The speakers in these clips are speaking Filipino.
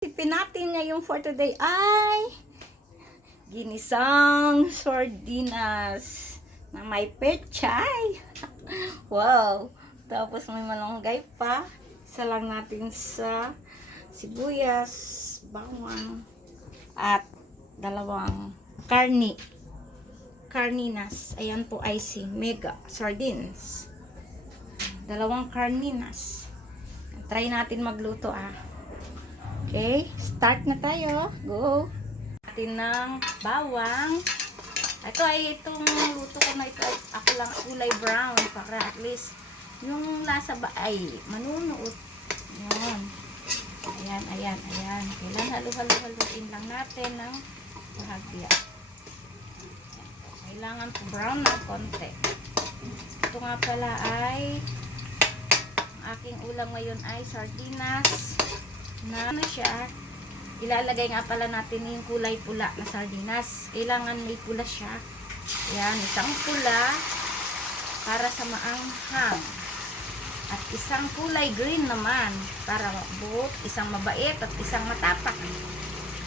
Sipin natin ngayon for today ay ginisang sardinas na may pechay. wow! Tapos may malunggay pa. Isa lang natin sa sibuyas, bawang, at dalawang karni. Carninas. Ayan po ay si Mega Sardines. Dalawang carninas. Try natin magluto ah. Okay, start na tayo. Go. Atin ng bawang. Ito ay itong luto ko na ito. Ako lang kulay brown para at least yung lasa ba ay manunuot. Yan. Ayan, ayan, ayan. Kailangan halo-halo-haluin lang natin ng bahagya. Kailangan brown na konti. Ito nga pala ay ang aking ulam ngayon ay sardinas na ano siya, ilalagay nga pala natin yung kulay pula na sardinas. Kailangan may pula siya. Yan, isang pula para sa maanghang. At isang kulay green naman para buhok, isang mabait at isang matapak.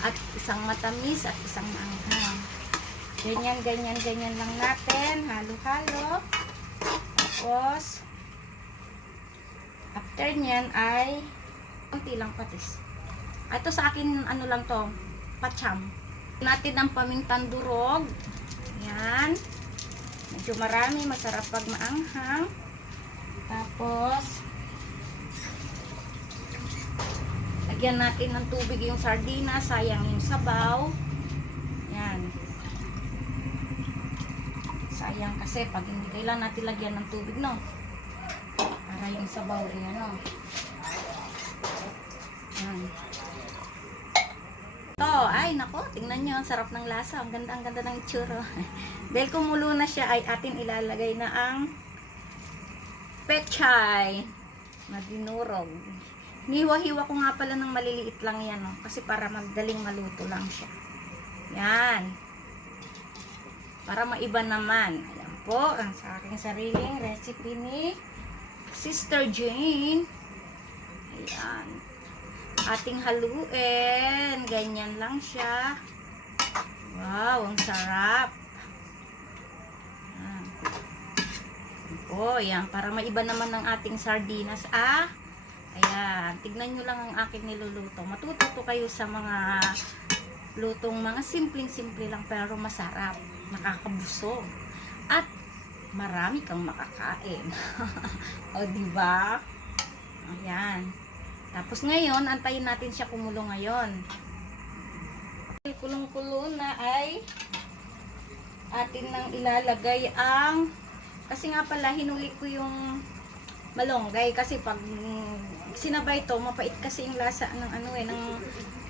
At isang matamis at isang maanghang. Ganyan, ganyan, ganyan lang natin. Halo-halo. Tapos, after nyan ay konti lang patis. Ito sa akin, ano lang to, pacham. Natin ang pamintang durog. Yan. Medyo marami, masarap pag maanghang. Tapos, lagyan natin ng tubig yung sardina, sayang yung sabaw. Yan. Sayang kasi pag hindi kailan natin lagyan ng tubig, no? Para yung sabaw, eh, ano. Yan. To, ay nako, tingnan nyo, ang sarap ng lasa. Ang ganda, ang ganda ng itsura. Dahil kumulo na siya, ay atin ilalagay na ang pechay na dinurog. Niwa-hiwa ko nga pala ng maliliit lang yan, no? kasi para madaling maluto lang siya. Yan. Para maiba naman. Ayan po, ang sa aking sariling recipe ni Sister Jane. Ayan ating haluin. Ganyan lang siya. Wow, ang sarap. Yan. Oh, yan. Para maiba naman ng ating sardinas. Ah, ayan. Tignan nyo lang ang aking niluluto. Matututo kayo sa mga lutong mga simpleng-simple lang pero masarap. Nakakabusog. At marami kang makakain. o, diba? Ayan. Tapos ngayon, antayin natin siya kumulo ngayon. Kulong-kulo na ay atin nang ilalagay ang kasi nga pala hinuli ko yung malonggay. Kasi pag sinabay to mapait kasi yung lasa ng ano eh ng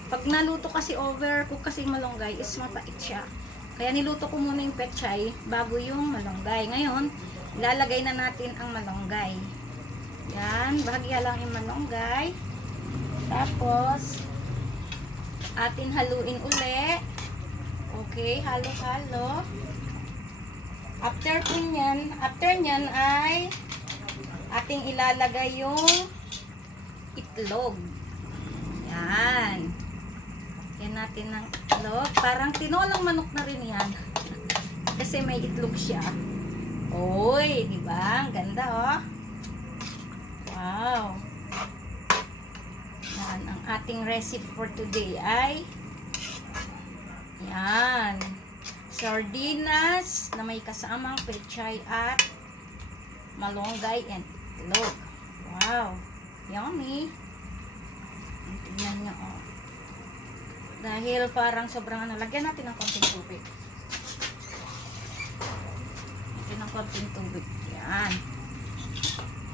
pag naluto kasi over cook kasi yung malonggay is mapait siya. Kaya niluto ko muna yung pechay bago yung malonggay. Ngayon ilalagay na natin ang malonggay. Yan bahagya lang yung malonggay tapos, atin haluin uli. Okay, halo-halo. After po nyan, after nyan ay ating ilalagay yung itlog. Yan. Yan natin ng itlog. Parang tinolang manok na rin yan. Kasi may itlog siya. Oy, di ba? Ang ganda, oh. Wow. Ating recipe for today ay yan, sardinas na may kasamang pechay at malunggay and itlog. Wow, yummy. Tingnan nyo, oh. Dahil parang sobrang ano, lagyan natin ng konting tubig. Lagyan ng konting tubig. Yan.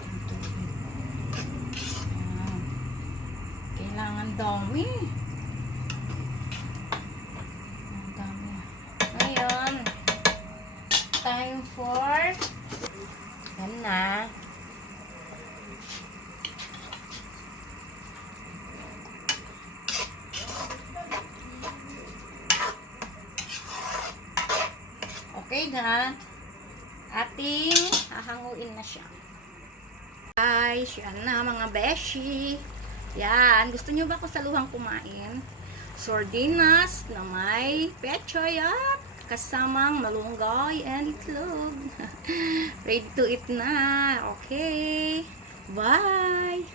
Konting tubig. Yan. Kailangan dami. Ang dami. Ngayon, time for yan na. Okay na. Ating hahanguin na siya. Ay, siya na mga beshi. Yan. Gusto nyo ba ako saluhang kumain? Sardinas na may pechoy at kasamang malunggay and itlog. Ready to eat na. Okay. Bye!